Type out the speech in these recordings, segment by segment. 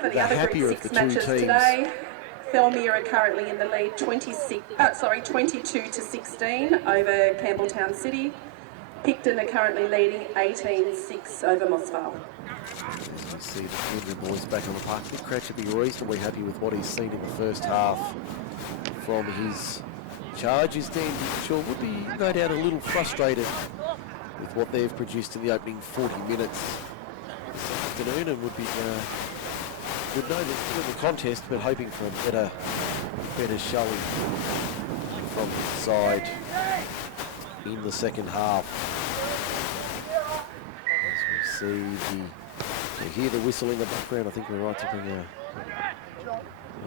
For the other Group 6 matches today, Thelmere are currently in the lead 22-16 over Campbelltown City. Picton are currently leading 18-6 over Mossvale. As we see the Camden boys back on the park, Nick Cratch would be reasonably happy with what he's seen in the first half from his charges. Dan Shaw would be no doubt a little frustrated with what they've produced in the opening 40 minutes this afternoon, and would know the contest, but hoping for a better showing from his side in the second half. As we see we hear the whistle in the background. I think we're right to bring the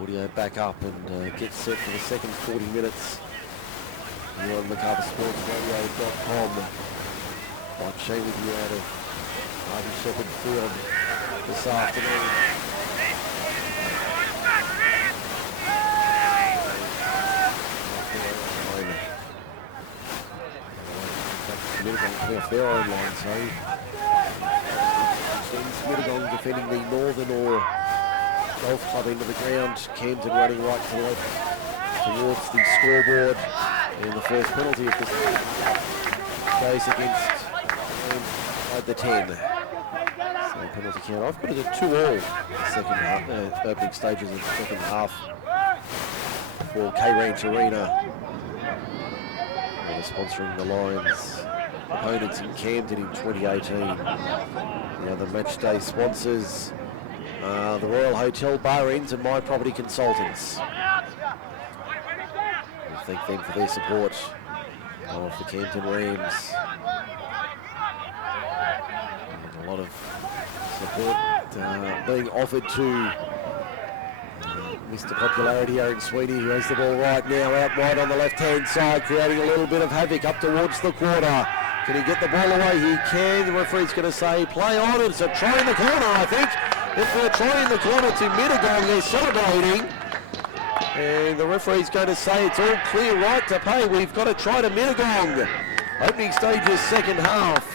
audio back up and get set for the second 40 minutes. You're on MacArthurSportsRadio.com. Like Shean with you out of Harvey Shepherd Field this afternoon. Mittagong off their own line, so Mittagong defending the Northern Or Golf Club into the ground. Camden running right to left towards the scoreboard, and the first penalty of this goes against the 10. So penalty count. I've got it at 2-all second half, opening stages of the second half for K-Ranch Arena. They're sponsoring the Lions opponents in Camden in 2018. The other match day sponsors the Royal Hotel, Bar Inns and My Property Consultants. We thank them for their support of the Camden Rams. And a lot of support being offered to Mr. Popularity, Aaron Sweeney, who has the ball right now out wide on the left-hand side, creating a little bit of havoc up towards the quarter. Can he get the ball away? He can. The referee's going to say play on. It's a try in the corner, I think. If they're trying the corner to Mittagong, they're celebrating. And the referee's going to say it's all clear, right to pay. We've got to try to Mittagong. Opening stages, second half.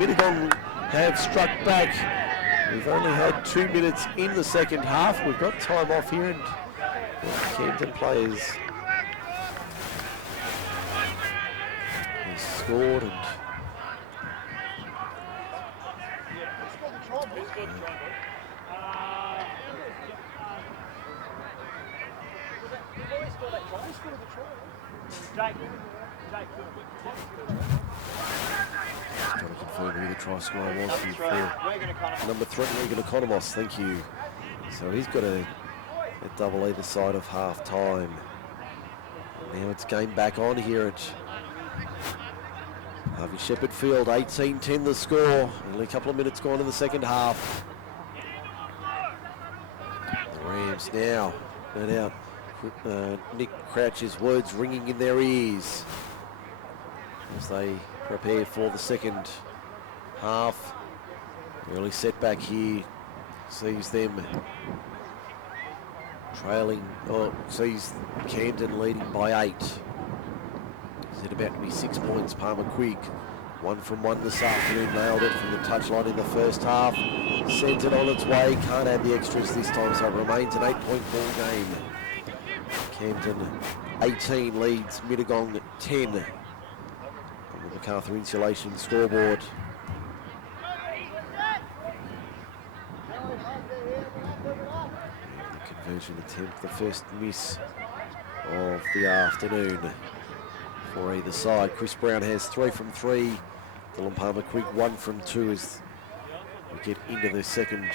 Mittagong have struck back. We've only had 2 minutes in the second half. We've got time off here, and the Camden players have scored. And trying to confirm who the try scorer was for number 3, Regan Economos, thank you. So he's got a double either side of half time. Now it's game back on here at Harvey Shepherd Field. 18-10 the score. Only a couple of minutes gone in the second half. The Rams now, no doubt, Nick Crouch's words ringing in their ears as they prepare for the second half. Early setback here sees them trailing, sees Camden leading by 8. It's at about to be 6 points. Palmer Quigg, 1 from 1 this afternoon, nailed it from the touchline in the first half. Sent it on its way, can't add the extras this time, so it remains an 8-point ball game. Camden 18 leads Mittagong 10 on the MacArthur Insulation scoreboard. The conversion attempt, the first miss of the afternoon for either side. Chris Brown has 3 from 3. Dylan Palmer Quigg 1 from 2 as we get into the second.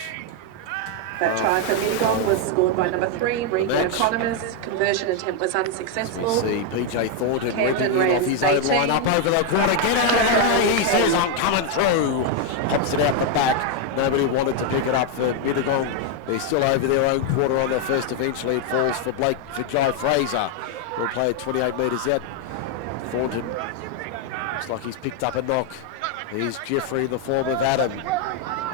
That try for Mittagong was scored by number 3, Regan Economos. Conversion attempt was unsuccessful. As we see PJ Thornton Camden ripping in off his own line, up over the corner. Get out of the way, he says, I'm coming through. Pops it out the back. Nobody wanted to pick it up for Mittagong. They're still over their own quarter on the first. Eventually it falls for Jai Fraser. Will play at 28 metres out. Thornton looks like he's picked up a knock. Here's Jeffrey in the form of Adam.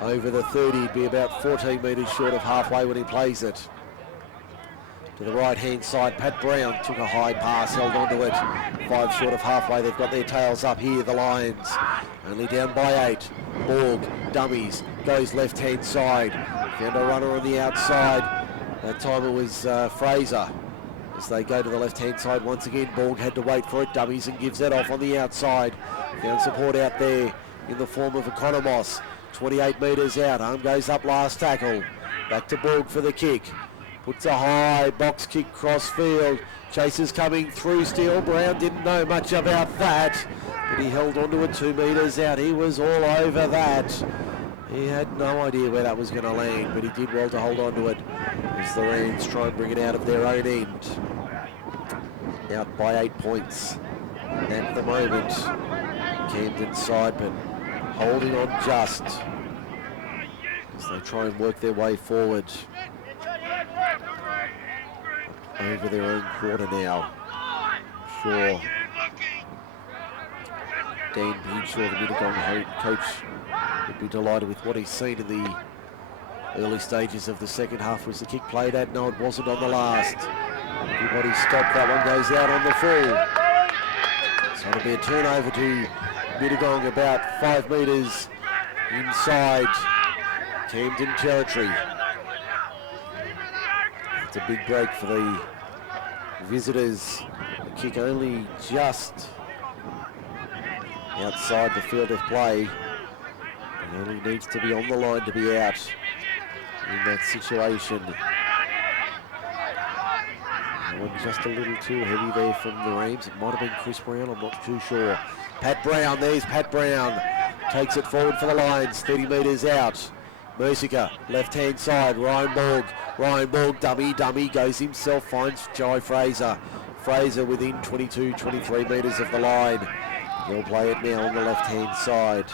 Over the 30, he'd be about 14 metres short of halfway when he plays it. To the right-hand side, Pat Brown took a high pass, held onto it. 5 short of halfway, they've got their tails up here, the Lions. Only down by 8. Borg, dummies, goes left-hand side. Found a runner on the outside. That time it was Fraser. As they go to the left-hand side once again, Borg had to wait for it, dummies, and gives that off on the outside. Found support out there in the form of Economos. 28 metres out, arm goes up, last tackle. Back to Borg for the kick. Puts a high box kick cross field. Chasers coming through still. Brown didn't know much about that, but he held onto it 2 metres out. He was all over that. He had no idea where that was going to land, but he did well to hold on to it as the Rams try and bring it out of their own end. Out by 8 points at the moment. Camden side, but holding on just as they try and work their way forward over their own quarter now. Sure, Dan Beanshaw, the Mittagong head coach, would be delighted with what he's seen in the early stages of the second half. Was the kick played at? No, it wasn't on the last. Everybody stopped. That one goes out on the full. So it'll be a turnover to Mittagong about 5 metres inside Camden territory. It's a big break for the visitors. The kick only just outside the field of play. It only needs to be on the line to be out in that situation. That one just a little too heavy there from the Rams. It might have been Chris Brown, I'm not too sure. Pat Brown, there's Pat Brown. Takes it forward for the Lions, 30 metres out. Mercier, left-hand side, Ryan Borg, dummy, goes himself, finds Jai Fraser. Fraser within 22, 23 metres of the line. He'll play it now on the left-hand side.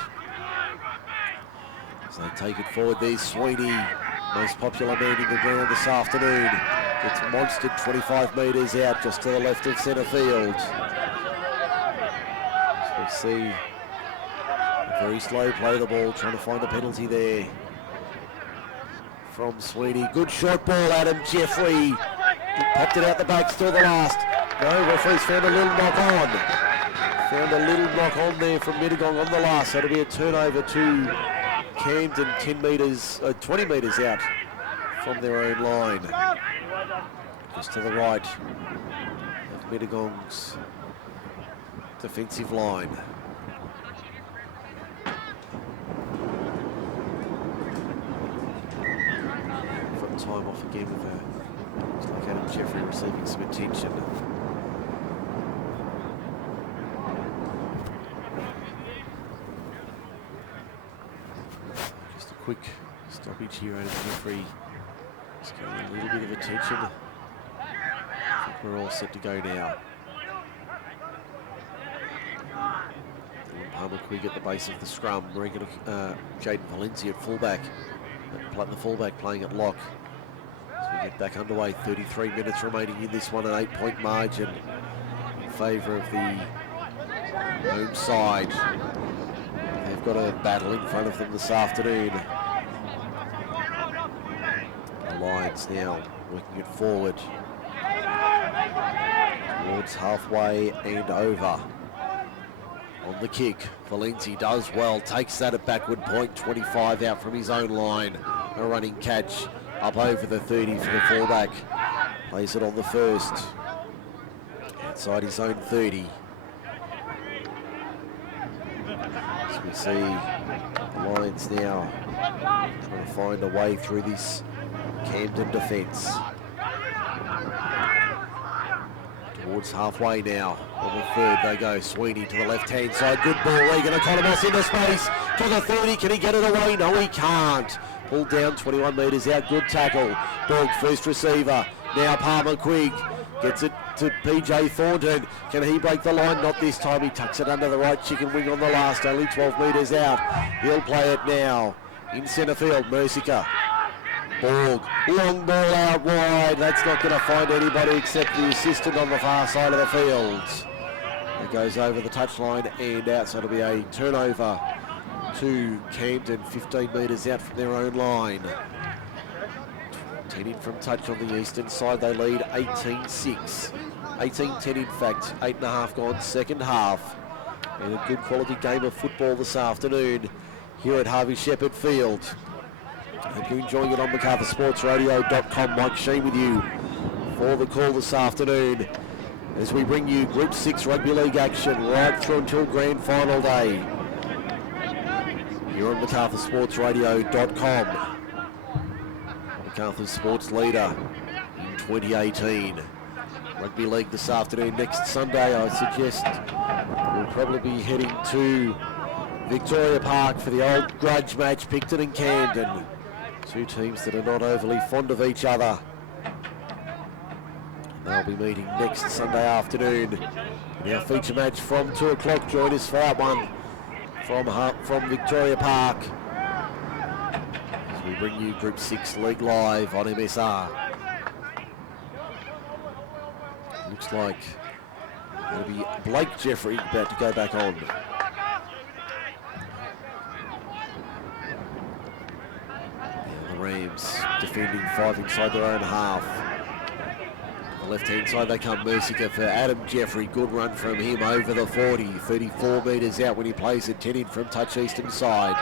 As they take it forward, there's Sweeney, most popular man in the ground this afternoon. Gets monstered 25 metres out just to the left of centre field. As we see, a very slow play the ball, trying to find a penalty there from Sweeney. Good short ball, Adam Jeffrey. Popped it out the back, still the last. No, referee's found a little knock on. Found a little knock on there from Mittagong on the last. So it'll be a turnover to Camden, 20 metres out from their own line. Just to the right of Mittagong's defensive line. From time off again with looks like Adam Jeffrey receiving some attention. Just a quick stoppage here, Adam Jeffrey. Just getting a little bit of attention. I think we're all set to go now. Palmer Quigg at the base of the scrum. Jaden Valencia at fullback. The fullback playing at lock. As we get back underway, 33 minutes remaining in this one, an 8-point margin in favour of the home side. They've got a battle in front of them this afternoon. The Lions now working it forward towards halfway and over. On the kick, Valencia does well, takes that at backward point, 25 out from his own line. A running catch up over the 30 for the fullback. Plays it on the first, outside his own 30. As we see the Lions now trying to find a way through this Camden defence. Towards halfway now. On the third they go. Sweeney to the left-hand side. Good ball. Regan Economos into space. To the 30. Can he get it away? No, he can't. Pulled down 21 metres out. Good tackle. Borg, first receiver. Now Palmer Quigg gets it to PJ Thornton. Can he break the line? Not this time. He tucks it under the right chicken wing on the last. Only 12 metres out. He'll play it now. In centre field, Mercier. Borg, long ball out wide. That's not going to find anybody except the assistant on the far side of the field. It goes over the touchline and out, so it'll be a turnover to Camden, 15 metres out from their own line. 10 in from touch on the eastern side. They lead 18-6. 18-10 in fact. 8.5 gone second half. And a good quality game of football this afternoon here at Harvey Shepherd Field. Hope you're enjoying it on MacArthurSportsRadio.com. Mike Shean with you for the call this afternoon as we bring you Group 6 Rugby League action right through until Grand Final Day. You're on MacArthurSportsRadio.com. MacArthur's sports leader in 2018. Rugby League this afternoon. Next Sunday, I suggest we'll probably be heading to Victoria Park for the old grudge match, Picton and Camden. Two teams that are not overly fond of each other. And they'll be meeting next Sunday afternoon in our feature match from 2 o'clock. Join us for that one from Victoria Park as we bring you Group 6 League live on MSR. Looks like it'll be Blake Jeffrey about to go back on. The Rams defending 5 inside their own half. On the left-hand side they come Mercica for Adam Jeffrey. Good run from him over the 40. 34 metres out when he plays it 10 in from touch eastern side.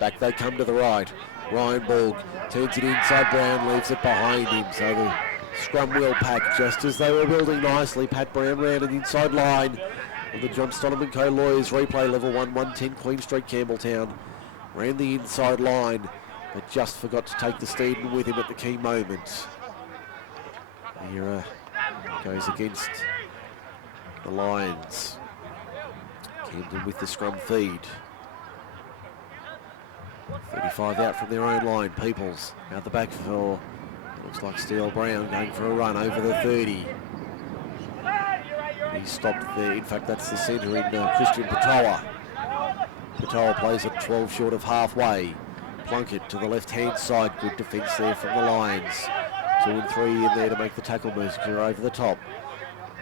Back they come to the right. Ryan Borg turns it inside. Brown leaves it behind him. So the scrum wheel pack just as they were building nicely. Pat Brown round an inside line of the John Stoneman Co. Lawyers replay level 1, 110 Queen Street, Campbelltown. Ran the inside line, but just forgot to take the Steeden with him at the key moment. Here goes against the Lions. Camden with the scrum feed. 35 out from their own line. Peoples out the back for, looks like Steele Brown going for a run over the 30. He stopped there. In fact, that's the centre in Christian Patoa. Patoa plays it 12 short of halfway. Plunkett to the left-hand side. Good defence there from the Lions. 2 and 3 in there to make the tackle. Mercier over the top.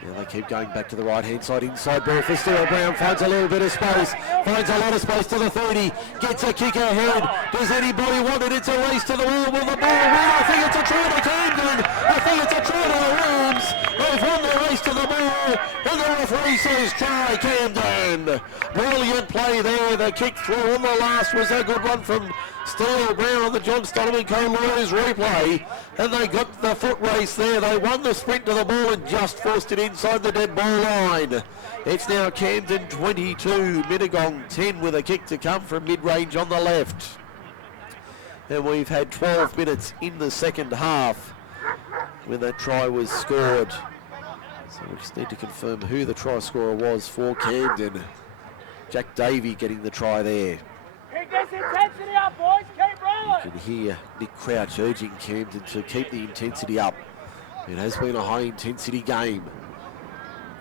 Now they keep going back to the right-hand side. Inside ball for Steele Brown. Finds a little bit of space. Finds a lot of space to the 30. Gets a kick ahead. Does anybody want it? It's a race to the wall. Will the ball win? I think it's a try to Camden. I think it's a try to the Rams. They've won the race to the ball. And the referee says try Camden. Brilliant play there. The kick through on the last was a good one from Steele Brown on the John Stoneman Co. Lawyers replay. And they got the foot race there. They won the sprint to the ball and just forced it inside the dead ball line. It's now Camden 22, Mittagong 10 with a kick to come from mid-range on the left. And we've had 12 minutes in the second half when that try was scored. So we just need to confirm who the try scorer was for Camden. Jack Davey getting the try there. Keep this intensity up, boys. Keep rolling. You can hear Nick Crouch urging Camden to keep the intensity up. It has been a high-intensity game.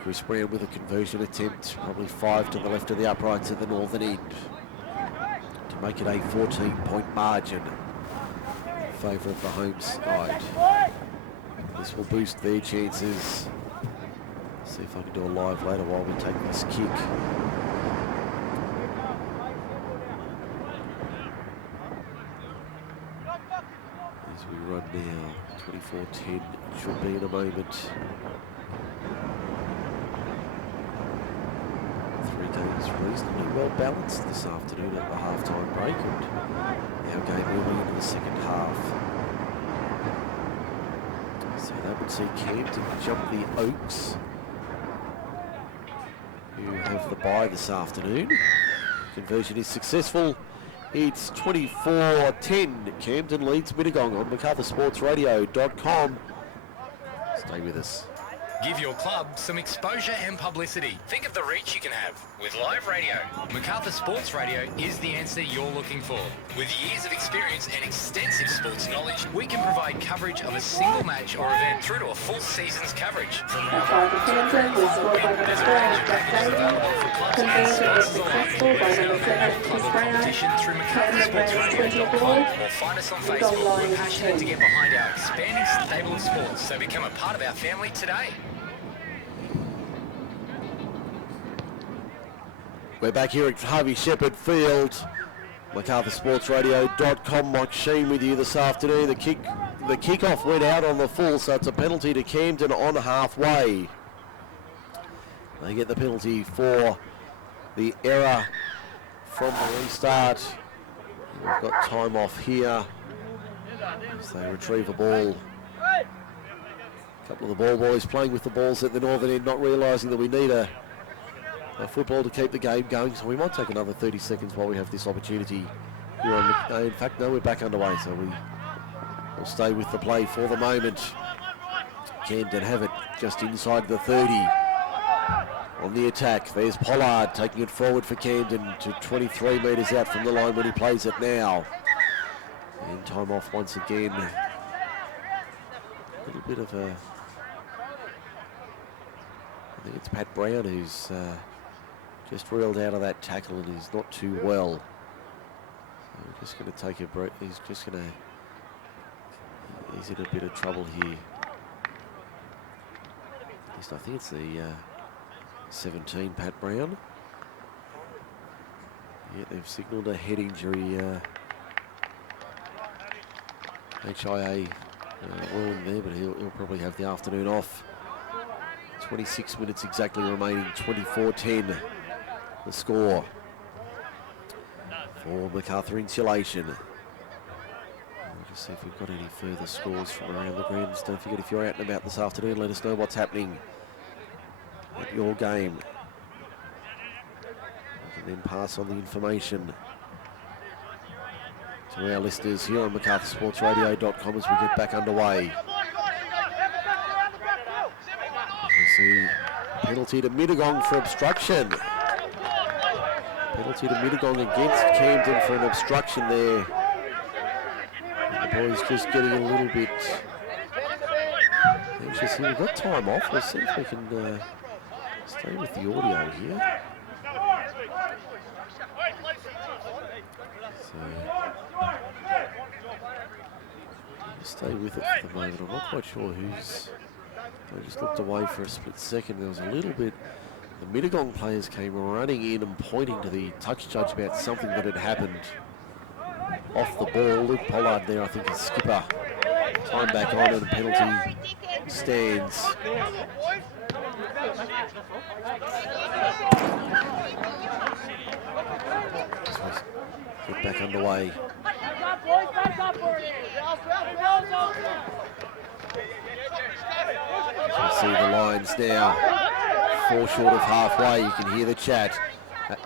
Chris Brown with a conversion attempt, probably 5 to the left of the uprights at the northern end, to make it a 14-point margin in favour of the home side. This will boost their chances. See if I can do a live later while we take this kick. As we run now, 24-10, it should be in a moment. 3 games reasonably well balanced this afternoon at the half-time break, and our game early into the second half. So that would see Camden jump the Oaks, who have the bye this afternoon. Conversion is successful. It's 24-10. Camden leads Mittagong on MacArthurSportsRadio.com. Stay with us. Give your club some exposure and publicity. Think of the reach you can have with live radio. MacArthur Sports Radio is the answer you're looking for. With years of experience and extensive sports knowledge, we can provide coverage of a single match or event through to a full season's coverage. From That try for Camden was scored by number 12, Jack Davey. Conversion was successful by number 7, Chris Brown. Camden Rams 24. or find us on Goal Facebook. line We're is passionate 10. to get behind our expanding stable of sports, so become a part of our family today. We're back here at Harvey Shepherd Field. MacArthurSportsRadio.com. Mike Shean with you this afternoon. The kickoff went out on the full, so it's a penalty to Camden on halfway. They get the penalty for the error from the restart. We've got time off here. As they retrieve a ball. A couple of the ball boys playing with the balls at the northern end, not realising that we need a football to keep the game going. So we might take another 30 seconds while we have this opportunity here on the, in fact, no, we're back underway, so we'll stay with the play for the moment. Camden have it just inside the 30 on the attack. There's Pollard taking it forward for Camden to 23 metres out from the line when he plays it now. And time off once again. A little bit of a... I think it's Pat Brown who's just reeled out of that tackle and is not too well. So we're just going to take a break. He's just going to... He's in a bit of trouble here. At least I think it's the 17, Pat Brown. Yeah, they've signalled a head injury. HIA ruling there, but he'll probably have the afternoon off. 26 minutes exactly remaining, 24-10 the score for MacArthur Insulation. We'll just see if we've got any further scores from around the grounds. Don't forget, if you're out and about this afternoon, let us know what's happening at your game. We can then pass on the information to our listeners here on MacArthurSportsRadio.com as we get back underway. We see a penalty to Mittagong for obstruction. Penalty to Mittagong against Camden for an obstruction there. And the boys just getting a little bit anxious here. We've got time off. We'll see if we can stay with the audio here. So, stay with it for the moment. I'm not quite sure who's... I just looked away for a split second. There was a little bit... The Mittagong players came running in and pointing to the touch judge about something that had happened off the ball. Luke Pollard there, I think, is skipper. Time back on and the penalty stands. Get back underway. So you see the lines now. 4 short of halfway. You can hear the chat.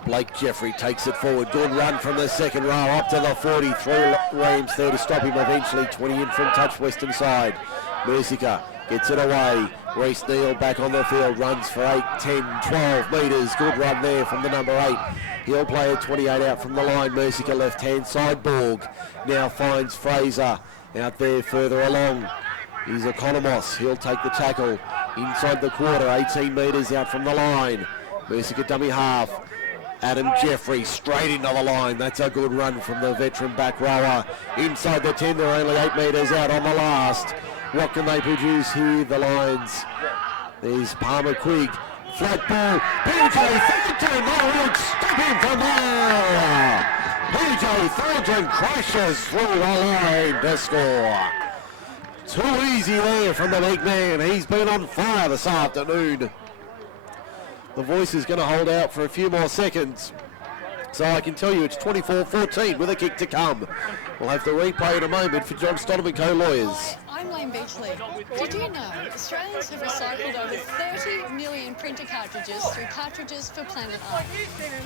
Blake Jeffrey takes it forward. Good run from the second row up to the 40. 3 Rams there to stop him eventually. 20 in from touch western side. Mercica gets it away. Reece Neal back on the field. Runs for 8, 10, 12 metres. Good run there from the number 8. He'll play at 28 out from the line. Mercica left-hand side. Borg now finds Fraser out there further along. He's Economos. He'll take the tackle inside the quarter. 18 metres out from the line. Mercica dummy half. Adam Jeffrey straight into the line. That's a good run from the veteran back rower. Inside the 10, they're only 8 metres out on the last. What can they produce here, the Lions? There's Palmer Quigg. Flat ball. PJ Thornton, no, stop him from there. PJ Thornton crashes through the line to score. Too easy there from the big man. He's been on fire this afternoon. The voice is going to hold out for a few more seconds. So I can tell you it's 24-14 with a kick to come. We'll have the replay in a moment for John Stonham & Co. Lawyers. I'm Lane Beachley. Did you know Australians have recycled over 30 million printer cartridges through Cartridges for Planet Art?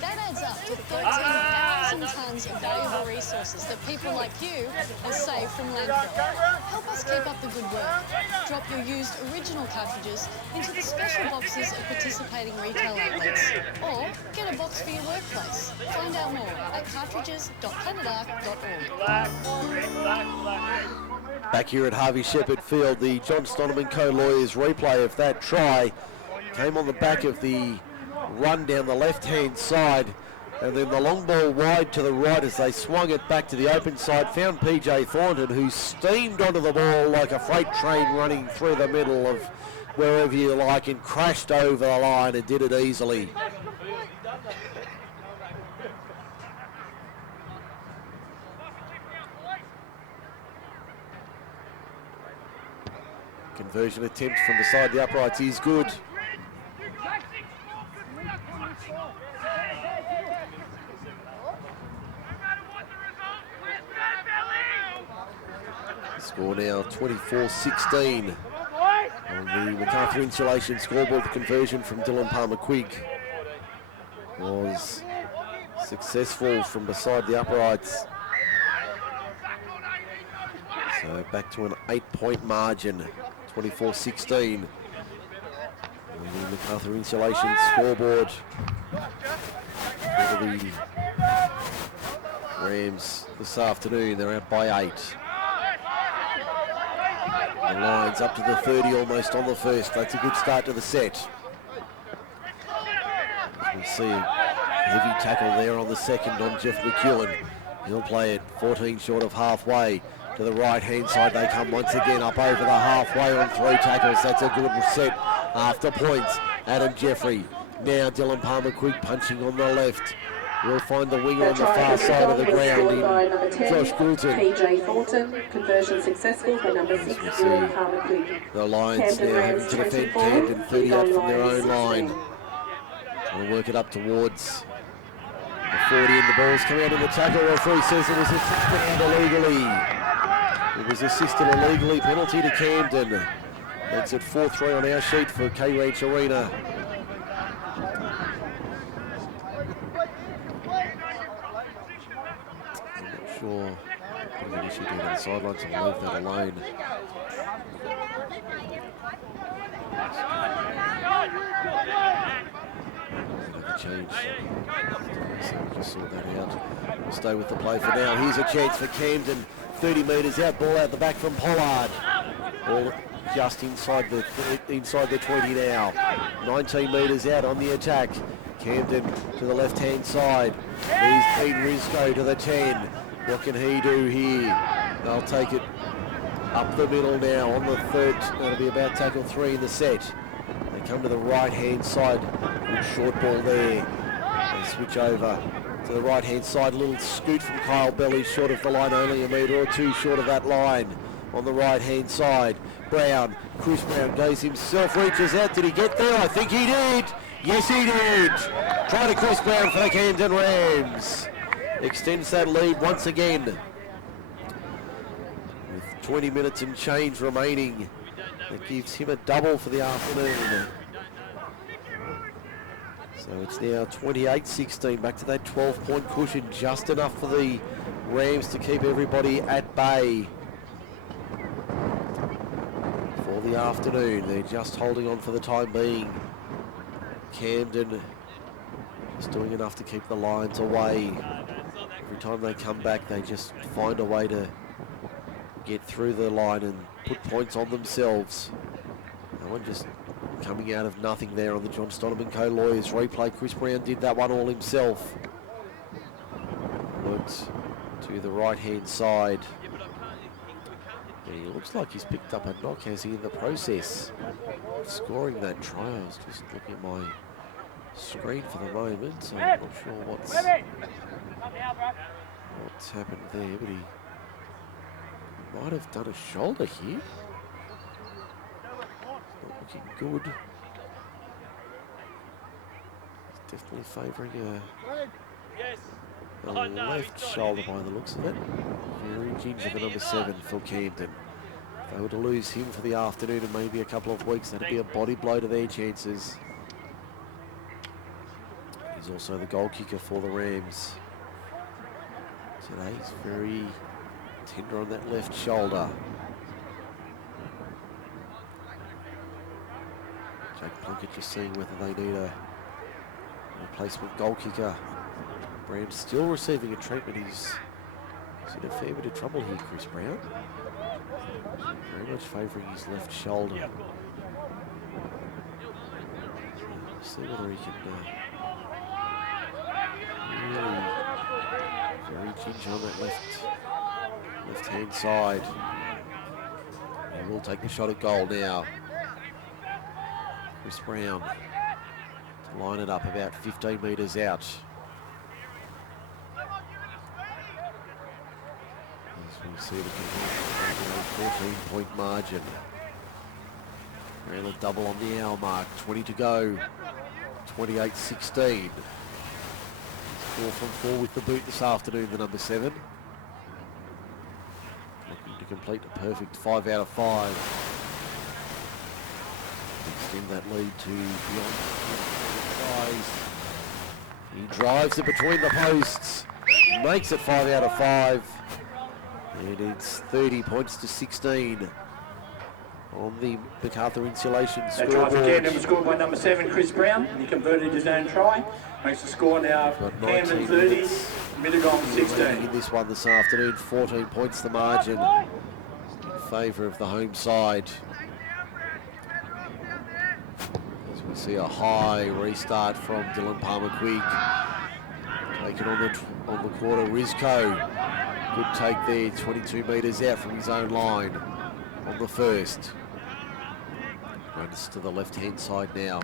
That adds up to 13,000 tonnes of valuable resources that people like you have saved from landfill. Help us keep up the good work. Drop your used original cartridges into the special boxes of participating retail outlets. Or get a box for your workplace. Find out more at cartridges.planetarc.org. Back here at Harvey Shepherd Field, the John Stonham & Co. Lawyers replay of that try came on the back of the run down the left-hand side, and then the long ball wide to the right as they swung it back to the open side, found PJ Thornton, who steamed onto the ball like a freight train running through the middle of wherever you like and crashed over the line and did it easily. Conversion attempt from beside the uprights is good. Score now 24-16 on the MacArthur Insulation scoreboard. The conversion from Dylan Palmer-Quigg was successful from beside the uprights. So back to an 8-point margin, 24-16. On the MacArthur Insulation scoreboard for the Rams this afternoon. They're out by 8. The Lions up to the 30, almost on the first. That's a good start to the set. As we see a heavy tackle there on the second on Jeff McEwen. He'll play it 14 short of halfway. To the right-hand side, they come once again up over the halfway on 3 tackles. That's a good set after points. Adam Jeffrey. Now Dylan Palmer-Quigg punching on the left. We'll find the winger on the far side of the ground in Josh Goulton. PJ Thornton, conversion successful by number 6, Dylan Palmer-Quigg. The Lions now having to defend Camden, 30 out from their own line. Trying to work it up towards the 40, and the ball's coming out in the tackle. Referee says it was assisted illegally. It was assisted illegally, penalty to Camden. Makes it 4-3 on our sheet for K-Ranch Arena. I'm not sure what an issue down on the sidelines, and leave that alone. Change. So we just sort that out. We'll stay with the play for now. Here's a chance for Camden. 30 metres out, ball out the back from Pollard. Ball just inside the 20 now. 19 metres out on the attack. Camden to the left-hand side. He's Pete Risco to the 10. What can he do here? They'll take it up the middle now on the third. That'll be about tackle 3 in the set. They come to the right-hand side. Good short ball there. They switch over to the right-hand side. A little scoot from Kyle Belly, short of the line, only a metre or 2 short of that line. On the right-hand side, Brown, Chris Brown goes himself, reaches out. Did he get there? I think he did. Yes, he did. Try to Chris Brown for the Camden Rams. Extends that lead once again. With 20 minutes and change remaining. That gives him a double for the afternoon. So it's now 28-16, back to that 12-point cushion, just enough for the Rams to keep everybody at bay for the afternoon. They're just holding on for the time being. Camden is doing enough to keep the Lions away. Every time they come back, they just find a way to get through the line and put points on themselves. No one just coming out of nothing there on the John Stonham & Co. Lawyers replay. Chris Brown did that one all himself. Worked to the right-hand side. And he looks like he's picked up a knock, has he, in the process of scoring that try. I was just looking at my screen for the moment, so I'm not sure what's happened there, but he might have done a shoulder here. Not looking good. He's definitely favouring a left shoulder by the looks of it. Very ginger, the number 7 for Camden. If they were to lose him for the afternoon and maybe a couple of weeks, that'd be a body blow to their chances. He's also the goal kicker for the Rams. Today he's very tender on that left shoulder. Jake Plunkett just seeing whether they need a replacement goal kicker. Brown still receiving a treatment. He's in a fair bit of trouble here, Chris Brown. Very much favouring his left shoulder. See whether he can really very ginger on that left-hand side. And we'll take the shot at goal now. Chris Brown to line it up about 15 metres out. As we see the 14-point margin. Around a double on the hour mark. 20 to go. 28-16. 4 from 4 with the boot this afternoon, the number 7. Looking to complete a perfect 5 out of 5. Extend that lead to beyond. He drives it between the posts, makes it 5 out of 5, and it's 30 points to 16 on the MacArthur Insulation That try for scoreboard. Camden was scored by number 7, Chris Brown. He converted his own try. Makes the score now Camden 30, Mittagong 16. In this one this afternoon, 14 points the margin in favour of the home side. As we see a high restart from Dylan Palmer-Quigg. Taken on the quarter, Rizko. Good take there, 22 metres out from his own line on the first. Runs to the left-hand side now.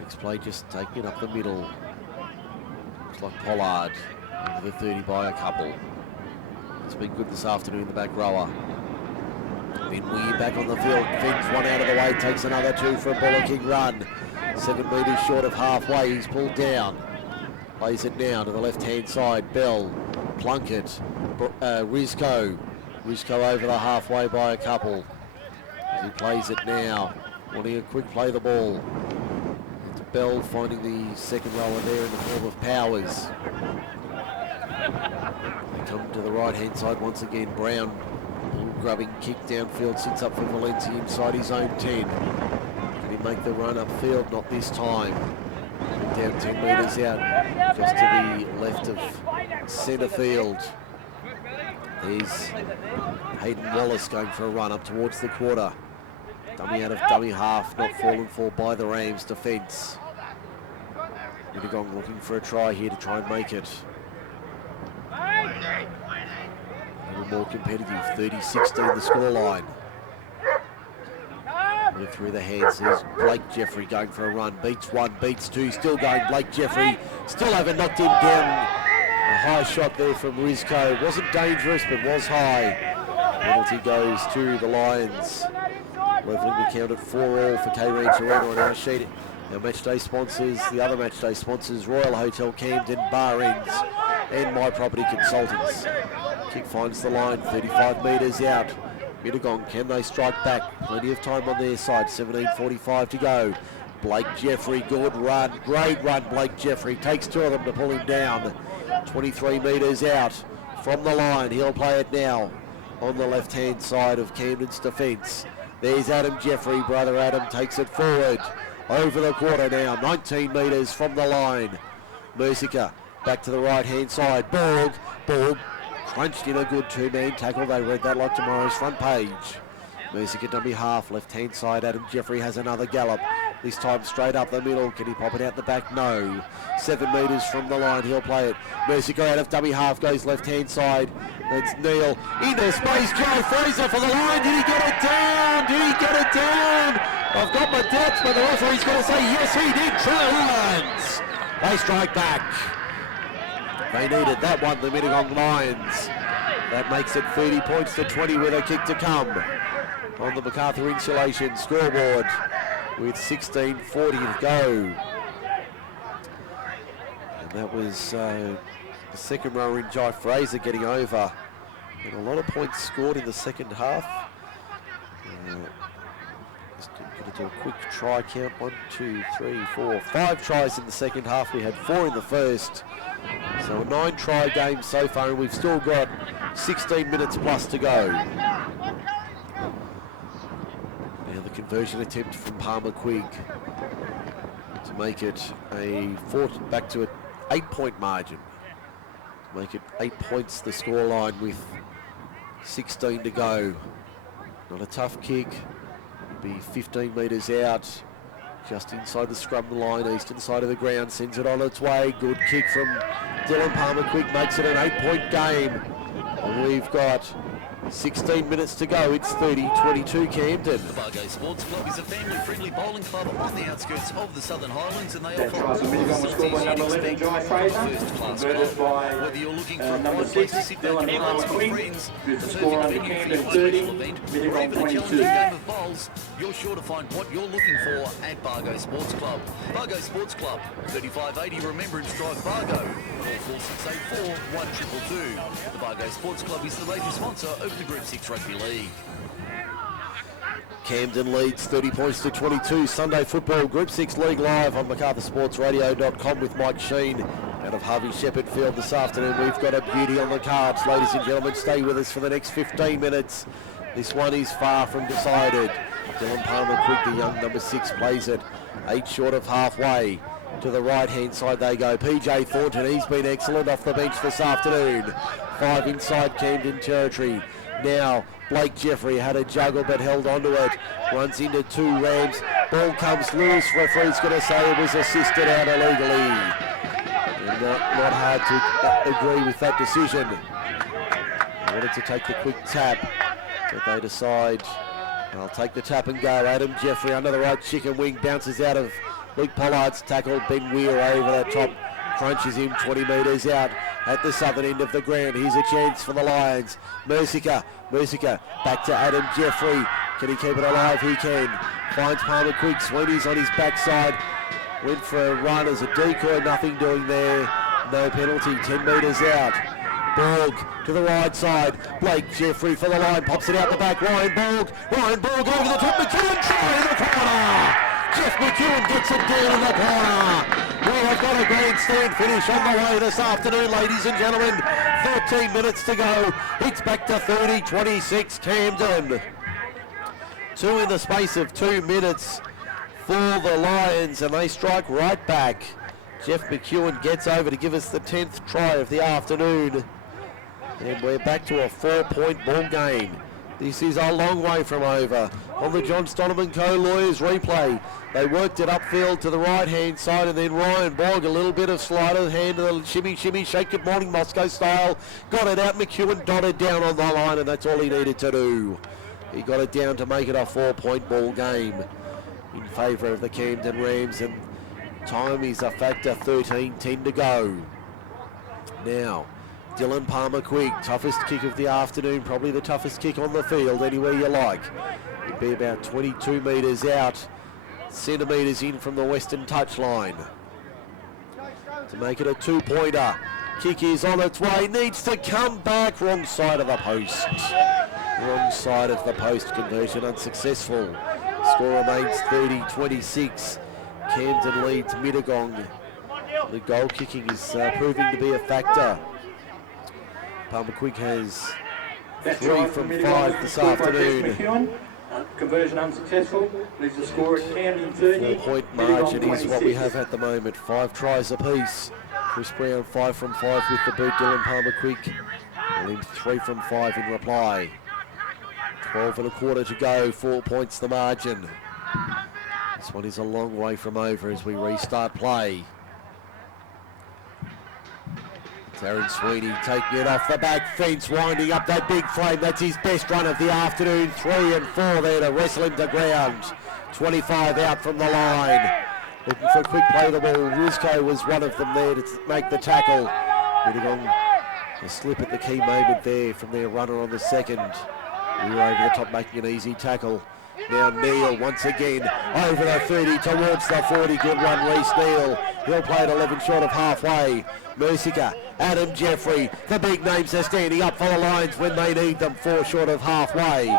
Next play just taking it up the middle. Looks like Pollard into the 30 by a couple. It's been good this afternoon, the back rower. Then Weir back on the field, Finch one out of the way, takes another 2 for a bullocking run. 7 metres short of halfway, he's pulled down. Plays it now to the left-hand side, Bell, Plunkett, Rizko. Rizko over the halfway by a couple. He plays it now, wanting a quick play the ball. It's Bell finding the second rower there in the form of Powers. They come to the right-hand side once again. Brown, grubbing kick downfield, sits up for Valencia inside his own 10. Can he make the run upfield? Not this time. Down 10 metres out, just to the left of centre field. There's Hayden Wallace going for a run up towards the quarter. Dummy out of dummy half, not fallen for by the Rams defence. Mittagong looking for a try here to try and make it. A little more competitive, 30-16 the scoreline. Through the hands, there's Blake Jeffrey going for a run. Beats 1, beats 2, still going. Blake Jeffrey still haven't knocked him down. A high shot there from Rizko. Wasn't dangerous, but was high. Penalty goes to the Lions. Leveling the count at 4-all for K-Ranch Arena on our sheet. Our matchday sponsors, the other matchday sponsors, Royal Hotel Camden, Bar Ends, and My Property Consultants. Kick finds the line, 35 metres out. Mittagong, can they strike back? Plenty of time on their side, 17:45 to go. Blake Jeffrey, good run, great run. Blake Jeffrey takes 2 of them to pull him down. 23 metres out from the line. He'll play it now on the left-hand side of Camden's defence. There's Adam Jeffrey, brother Adam takes it forward. Over the quarter now, 19 metres from the line. Mercica back to the right-hand side. Borg crunched in a good 2-man tackle. They read that like tomorrow's front page. Mercica dummy half, left-hand side. Adam Jeffrey has another gallop. This time straight up the middle. Can he pop it out the back? No. 7 metres from the line. He'll play it. Mercica out of dummy half, goes left-hand side. That's Neil. Into space. Joe Fraser for the line. Did he get it down? Did he get it down? I've got my doubts, but the referee's going to say yes, he did. True Lions. They strike back. They needed that one, the Mittagong Lions. That makes it 30 points to 20 with a kick to come on the MacArthur Insulation scoreboard with 16:40 to go. And that was the second rower in Jai Fraser getting over. And a lot of points scored in the second half. Just going to do a quick try count. 1, 2, 3, 4, 5 tries in the second half. We had 4 in the first. So a 9-try game so far, and we've still got 16 minutes plus to go. Now the conversion attempt from Palmer-Quigg to make it back to an 8-point margin. To make it 8 points the scoreline with 16 to go. Not a tough kick. Be 15 metres out. Just inside the scrum line, eastern side of the ground, sends it on its way. Good kick from Dylan Palmer-Quigg, makes it an 8-point game. And we've got 16 minutes to go. It's 30-22 Camden. The Bargo Sports Club is a family-friendly bowling club on the outskirts of the Southern Highlands, and they That offer tries for Mittagong was scored by number 11, Jai Fraser. first-class Converted by whether you're looking for a number quiet place 6, to sit back Dylan and relax with Palmer-Quigg. friends, Who's the a score perfect under venue for Camden your 30, special event, or Mittagong even a 22. challenging game of bowls, you're sure to find what you're looking for at Bargo Sports Club. Bargo Sports Club, 3580 Remembrance Drive, Bargo. Call 4684 1222. The Bargo Sports Club is the major sponsor of the Group 6 Rugby League. Camden leads 30 points to 22. Sunday football, Group 6 League live on MacArthurSportsRadio.com with Mike Shean out of Harvey Shepherd Field this afternoon. We've got a beauty on the cards, ladies and gentlemen. Stay with us for the next 15 minutes. This one is far from decided. Dylan Palmer-Quick, the young number 6, plays it 8 short of halfway. To the right-hand side they go. PJ Thornton, he's been excellent off the bench this afternoon. 5 inside Camden territory. Now, Blake Jeffrey had a juggle but held onto it. Runs into 2 Rams. Ball comes loose. Referee's going to say it was assisted out illegally. And not hard to agree with that decision. They wanted to take the quick tap, but they decide I'll take the tap and go. Adam Jeffrey under the right chicken wing, bounces out of Luke Pollard's tackle. Ben Weir over the top, crunches him 20 metres out at the southern end of the ground. Here's a chance for the Lions. Mercica back to Adam Jeffrey. Can he keep it alive? He can. Finds Palmer Quick. Sweeney's on his backside. Went for a run as a decoy. Nothing doing there. No penalty. 10 metres out. Borg to the right side. Blake Jeffrey for the line. Pops it out the back. Ryan Borg over the top. McEwen try in the corner. Jeff McEwen gets it down in the corner. We have got a grandstand finish on the way this afternoon, ladies and gentlemen. 13 minutes to go. It's back to 30-26 Camden. 2 in the space of 2 minutes for the Lions, and they strike right back. Jeff McEwen gets over to give us the 10th try of the afternoon. And we're back to a 4-point ball game. This is a long way from over. On the John Stoneman Co-Lawyers replay, they worked it upfield to the right-hand side, and then Ryan Borg, a little bit of sleight hand to the shimmy, shake, good morning, Moscow style. Got it out, McEwen dotted down on the line, and that's all he needed to do. He got it down to make it a 4-point ball game in favour of the Camden Rams, and time is a factor, 13-10 to go. Now, Dylan Palmer-Quick, toughest kick of the afternoon, probably the toughest kick on the field, anywhere you like. It'd be about 22 metres out, centimetres in from the western touchline. To make it a 2-pointer. Kick is on its way, needs to come back, wrong side of the post. Wrong side of the post, conversion unsuccessful. Score remains 30-26. Camden leads Mittagong. The goal kicking is proving to be a factor. Palmer Quick has 3 from 5 this afternoon. Conversion unsuccessful. Leaves the score at Camden 30. 4-point margin is what we have at the moment. 5 tries apiece. Chris Brown 5 from 5 with the boot. Dylan Palmer Quick. Limp 3 from 5 in reply. 12 and a quarter to go. 4 points the margin. This one is a long way from over as we restart play. Aaron Sweeney taking it off the back fence, winding up that big frame. That's his best run of the afternoon. 3 and 4 there to wrestle him to ground. 25 out from the line. Looking for a quick play the ball. Rizko was one of them there to make the tackle. Mittagong a slip at the key moment there from their runner on the second. We were over the top making an easy tackle. Now Neal once again over the 30 towards the 40. Good run, Reece Neal. He'll play it 11 short of halfway. Mercica, Adam Jeffrey. The big names are standing up for the Lions when they need them. 4 short of halfway.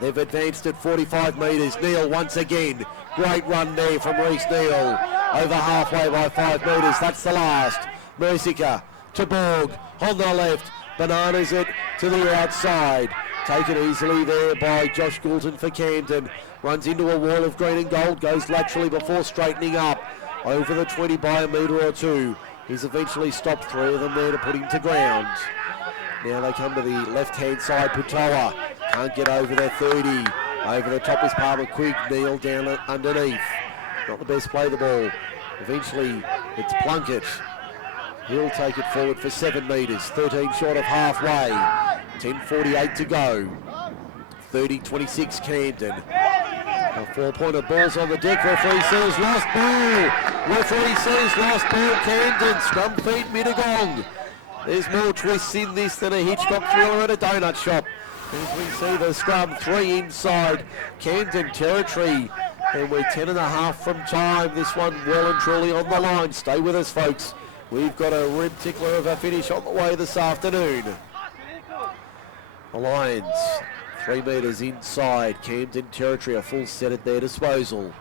They've advanced at 45 metres. Neal once again. Great run there from Reece Neal. Over halfway by 5 metres. That's the last. Mercica to Borg on the left. Bananas it to the outside. Taken easily there by Josh Goulton for Camden. Runs into a wall of green and gold. Goes laterally before straightening up. Over the 20 by a metre or 2. He's eventually stopped 3 of them there to put him to ground. Now they come to the left-hand side. Putoa can't get over the 30. Over the top is Palmer Quick. Neal down underneath. Not the best play the ball. Eventually it's Plunkett. He'll take it forward for 7 metres. 13 short of halfway. 10:48 to go. 30-26 Camden. A 4-pointer ball's on the deck. Referee says lost ball. Referee says lost ball. Camden. Scrum feed Mittagong. There's more twists in this than a Hitchcock thriller at a donut shop. As we see the scrum, 3 inside Camden territory. And we're 10.5 from time. This one well and truly on the line. Stay with us, folks. We've got a rib tickler of a finish on the way this afternoon. The Lions, 3 metres inside Camden territory, a full set at their disposal.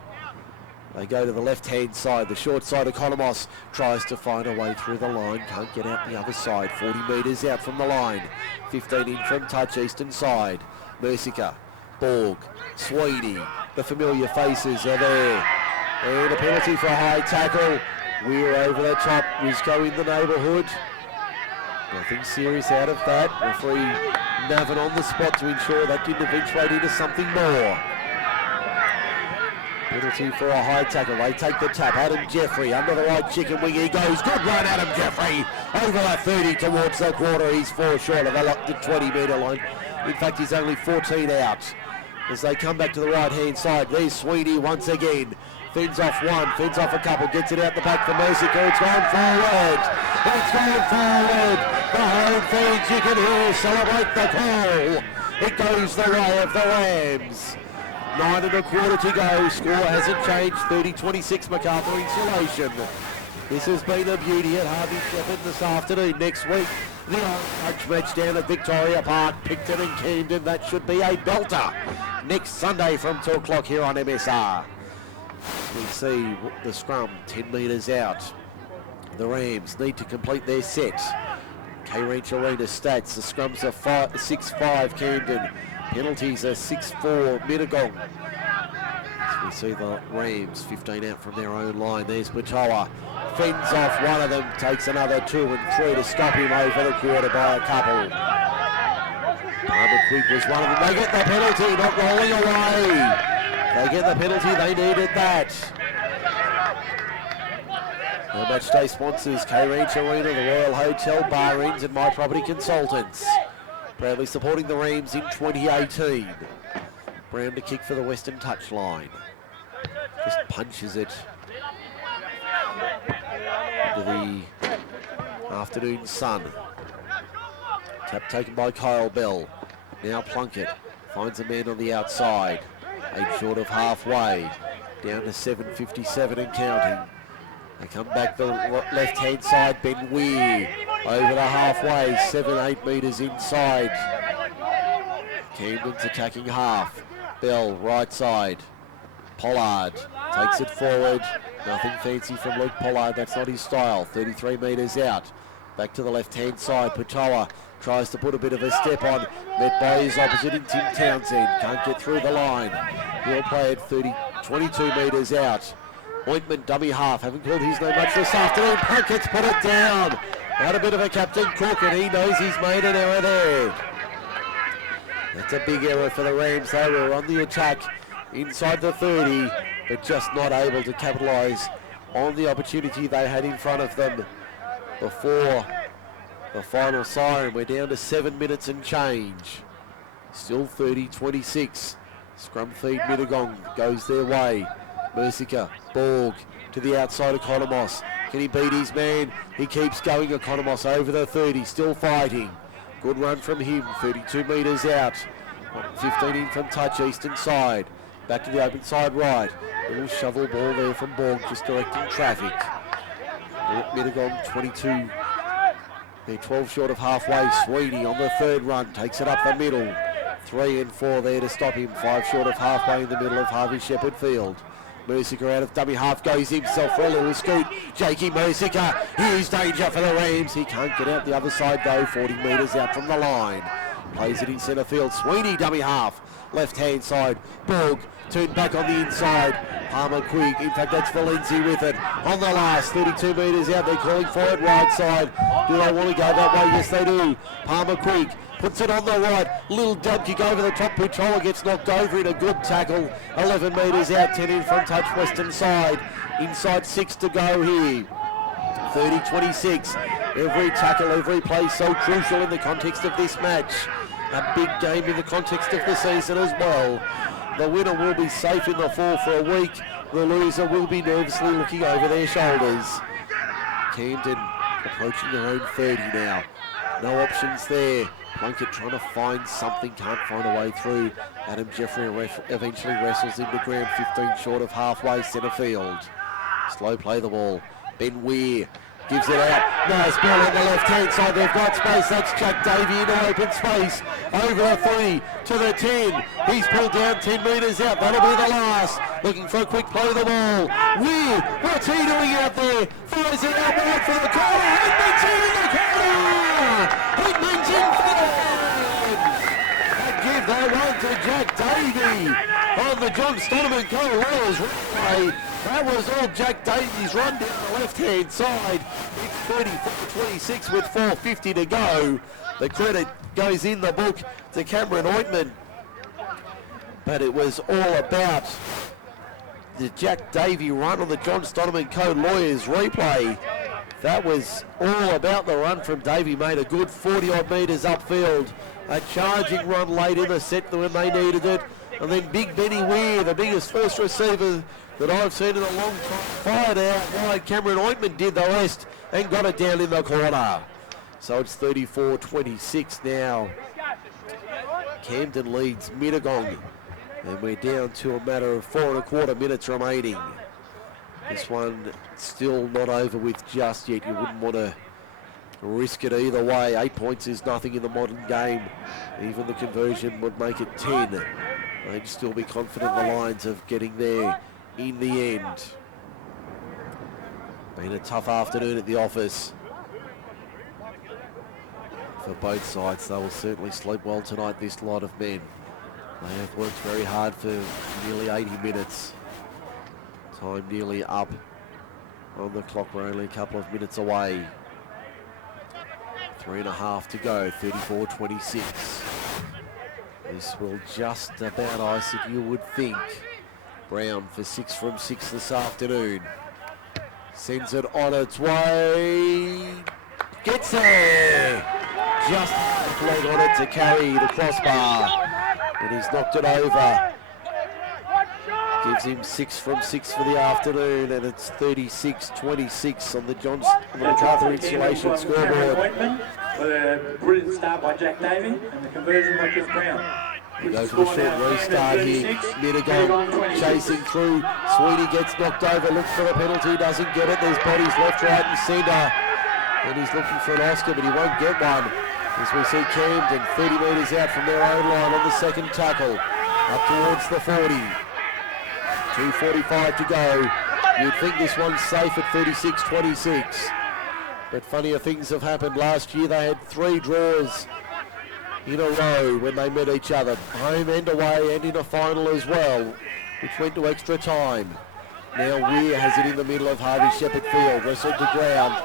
They go to the left-hand side. The short side, Economos tries to find a way through the line. Can't get out the other side. 40 metres out from the line. 15 in from touch, eastern side. Mercica, Borg, Sweeney. The familiar faces are there. And a penalty for a high tackle. We're over the top. Rizco in the neighbourhood. Nothing serious out of that. Referee Navin on the spot to ensure that didn't eventuate into something more. Penalty for a high tackle. They take the tap. Adam Jeffrey under the right chicken wing. He goes. Good run, Adam Jeffrey. Over that 30 towards the quarter. He's 4 short of the 20-metre line. In fact, he's only 14 out. As they come back to the right-hand side, there's Sweeney once again. Fends off one, fends off a couple, gets it out the back for Mercica. It's gone forward. It's gone forward. The home fans, you can hear, celebrate the call. It goes the way of the Rams. 9 1/4 to go. Score hasn't changed. 30-26 Macarthur Insulation. This has been a beauty at Harvey Shepherd this afternoon. Next week, the Orange match down at Victoria Park, Picton and Camden. That should be a belter. Next Sunday from 2 o'clock here on MSR. We see the scrum 10 metres out. The Rams need to complete their set. K-Ranch Arena stats. The scrums are 6-5 Camden. Penalties are 6-4 Mittagong. So we see the Rams 15 out from their own line. There's Patoa. Fends off one of them. Takes another 2 and 3 to stop him over the quarter by a couple. Palmer Quick was one of them. They get the penalty, not rolling away. They get the penalty, they needed that. Our match day sponsors K-Ranch Arena, the Royal Hotel, Bar Inns and My Property Consultants. Proudly supporting the Rams in 2018. Brown to kick for the Western touchline. Just punches it into the afternoon sun. Tap taken by Kyle Bell. Now Plunkett finds a man on the outside. 8 short of halfway, down to 7:57 and counting. They come back the left-hand side, Ben Weir over the halfway, 7-8 metres inside. Camden's attacking half. Bell, right side. Pollard takes it forward. Nothing fancy from Luke Pollard, that's not his style. 33 metres out. Back to the left-hand side, Patoa tries to put a bit of a step on, met by his opposite in Tim Townsend. Can't get through the line. He'll play at 22 metres out. Ointment, dummy half, haven't called his name much this afternoon. Plunkett's put it down. Had a bit of a Captain Cook and he knows he's made an error there. That's a big error for the Rams. They were on the attack inside the 30, but just not able to capitalise on the opportunity they had in front of them before the final siren. We're down to 7 minutes and change. Still 30-26. Scrum feed Mittagong goes their way. Mercica, Borg to the outside of Economos. Can he beat his man? He keeps going. Economos over the 30, still fighting. Good run from him, 32 metres out. 15 in from touch, eastern side. Back to the open side right. Little shovel ball there from Borg, just directing traffic. Mittagong 22. They're 12 short of halfway. Sweeney on the third run, takes it up the middle. 3 and 4 there to stop him. 5 short of halfway in the middle of Harvey Shepherd Field. Mercica out of dummy half, goes himself for a little scoot. Jakey Mercica, here's danger for the Rams. He can't get out the other side though, 40 metres out from the line. Plays it in centre field. Sweeney dummy half, left hand side. Borg turned back on the inside. Palmer Quigg, in fact that's Valenzi with it. On the last, 32 metres out, they're calling for it right side. Do they want to go that way? Yes they do. Palmer Quigg puts it on the right, little dub kick over the top. Putola gets knocked over in a good tackle. 11 metres out, 10 in from touch, western side. Inside 6 to go here. 30-26. Every tackle, every play so crucial in the context of this match. A big game in the context of the season as well. The winner will be safe in the fall for a week. The loser will be nervously looking over their shoulders. Camden approaching their own 30 now. No options there. Plunkett trying to find something, can't find a way through. Adam Jeffrey eventually wrestles into ground, 15 short of halfway centre field. Slow play the ball. Ben Weir Gives it out. Nice ball on the left-hand side. They've got space. That's Jack Davey into open space. Over the 3 to the 10. He's pulled down 10 metres out. That'll be the last. Looking for a quick play of the ball. Weird. What's he doing out there? Fires it out wide for the corner. Hickman's in the corner. Hickman's in third. And give that one to Jack Davey on the John Stoneman Co-Royals replay. That was all Jack Davies' run down the left-hand side. It's 34-26 with 4:50 to go. The credit goes in the book to Cameron Ointman. But it was all about the Jack Davey run on the John Stoneman Co-Lawyers replay. That was all about the run from Davey. Made a good 40-odd metres upfield. A charging run late in the set when they needed it. And then Big Benny Weir, the biggest first receiver that I've seen in a long time, fired out wide. Cameron Ointman did the rest and got it down in the corner. So it's 34-26 now. Camden leads Mittagong, and we're down to a matter of 4 1/4 minutes remaining. This one still not over with just yet. You wouldn't want to risk it either way. 8 points is nothing in the modern game. Even the conversion would make it 10. They'd still be confident in the Lions of getting there in the end. Been a tough afternoon at the office for both sides. They will certainly sleep well tonight, this lot of men. They have worked very hard for nearly 80 minutes. Time nearly up on the clock. We're only a couple of minutes away. 3.5 to go, 34-26. This will just about ice it, you would think. Brown for 6 from 6 this afternoon. Sends it on its way. Gets there! Just a leg on it to carry the crossbar. And he's knocked it over. Gives him 6 from 6 for the afternoon, and it's 36-26 on the MacArthur Insulation scoreboard. With a brilliant start by Jack Davey and the conversion by Chris Brown. We go for the short restart here. Mittagong chasing through. Sweeney gets knocked over, looks for a penalty, doesn't get it. There's bodies left, right and centre. And he's looking for an Oscar, but he won't get one. As we see Camden 30 metres out from their own line on the second tackle. Up towards the 40. 2:45 to go. You'd think this one's safe at 36-26. But funnier things have happened. Last year they had 3 draws in a row when they met each other. Home and away and in a final as well, which went to extra time. Now Weir has it in the middle of Harvey Shepherd Field. Wrestled to ground.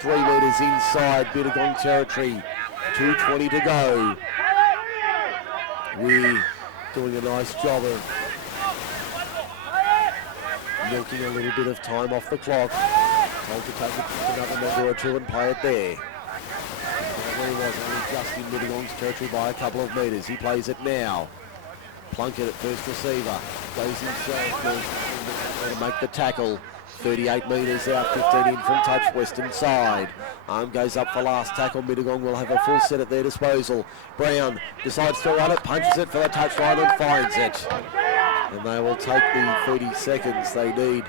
3 metres inside Mittagong territory. 2:20 to go. Weir doing a nice job of milking a little bit of time off the clock. Told to take it another measure or two and play it there. There he was, only just in Mittagong's territory by a couple of metres. He plays it now. Plunkett at first receiver. Goes himself to make the tackle. 38 metres out, 15 in from touch, western side. Arm goes up for last tackle. Mittagong will have a full set at their disposal. Brown decides to run it, punches it for the touchline and finds it. And they will take the 30 seconds they need.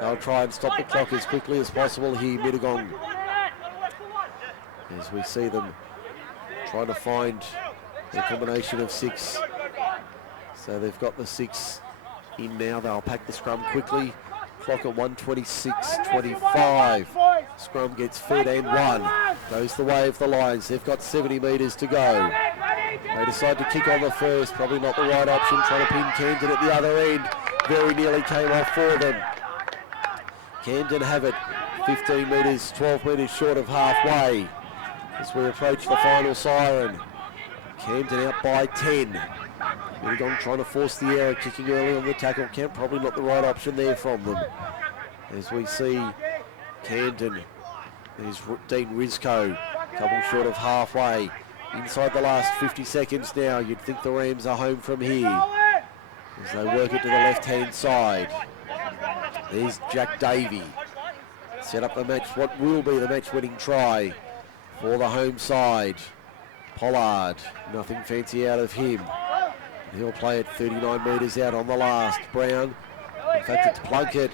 They'll try and stop the clock as quickly as possible here, Mittagong. As we see them trying to find a combination of 6. So they've got the 6 in now. They'll pack the scrum quickly. Clock at 1:26.25. Scrum gets fed and 1. Goes the way of the Lions. They've got 70 metres to go. They decide to kick on the first. Probably not the right option. Trying to pin Camden at the other end. Very nearly came off for them. Camden have it 15 metres, 12 metres short of halfway as we approach the final siren. Camden out by 10. Mittagong trying to force the error, kicking early on the tackle camp. Probably not the right option there from them. As we see Camden, there's Dean Rizko, couple short of halfway. Inside the last 50 seconds now, you'd think the Rams are home from here. As they work it to the left-hand side. There's Jack Davey. Set up the match, what will be the match-winning try for the home side. Pollard, nothing fancy out of him. He'll play it 39 metres out on the last. Brown, in fact it's Plunkett,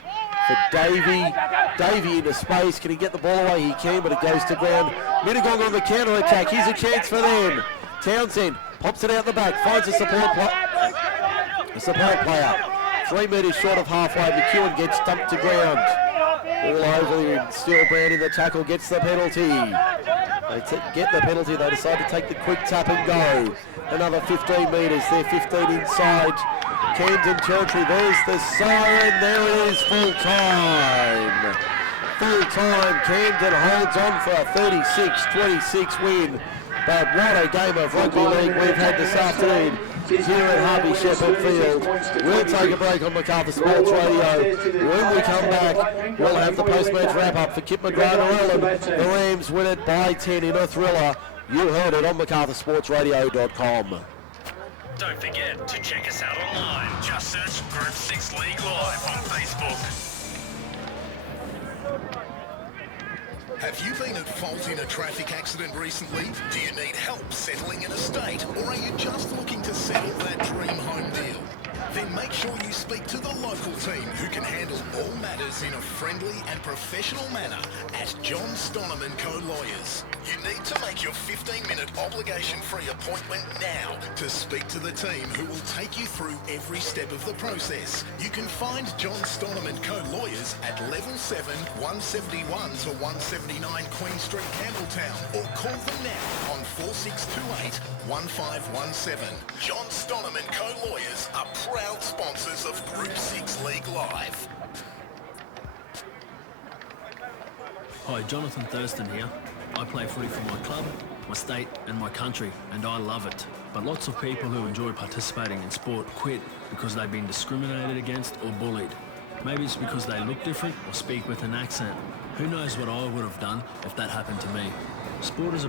for Davey. Davey into space. Can he get the ball away? He can, but it goes to ground. Mittagong on the counter attack. Here's a chance for them. Townsend pops it out the back. Finds a support player. 3 metres short of halfway. McEwen gets dumped to ground. All over him. Still Brown in the tackle. Gets the penalty. They get the penalty. They decide to take the quick tap and go. Another 15 metres. They're 15 inside Camden territory. There's the siren. There it is. Full time. Full time. Camden holds on for a 36-26 win. But what a game of rugby league we've had this afternoon here at Harvey Shepherd Field. We'll take a break on Macarthur Sports Radio. When we come back, we'll have the post-match wrap-up for Kip McGrath-Ellen. The Rams win it by 10 in a thriller. You heard it on MacArthurSportsRadio.com. Don't forget to check us out online. Just search Group 6 League Live on Facebook. Have you been at fault in a traffic accident recently? Do you need help settling an estate, or are you just looking to settle that dream home deal? Then make sure you speak to the local team who can handle all matters in a friendly and professional manner at John Stonham & Co Lawyers. You need to make your 15-minute obligation-free appointment now to speak to the team who will take you through every step of the process. You can find John Stonham & Co Lawyers at Level 7, 171 to 179 Queen Street, Campbelltown, or call them now on 4628 1517. John Stonham & Co Lawyers are proud sponsors of Group 6 League Live. Hi, Jonathan Thurston here. I play footy for my club, my state and my country, and I love it. But lots of people who enjoy participating in sport quit because they've been discriminated against or bullied. Maybe it's because they look different or speak with an accent. Who knows what I would have done if that happened to me. Sport is a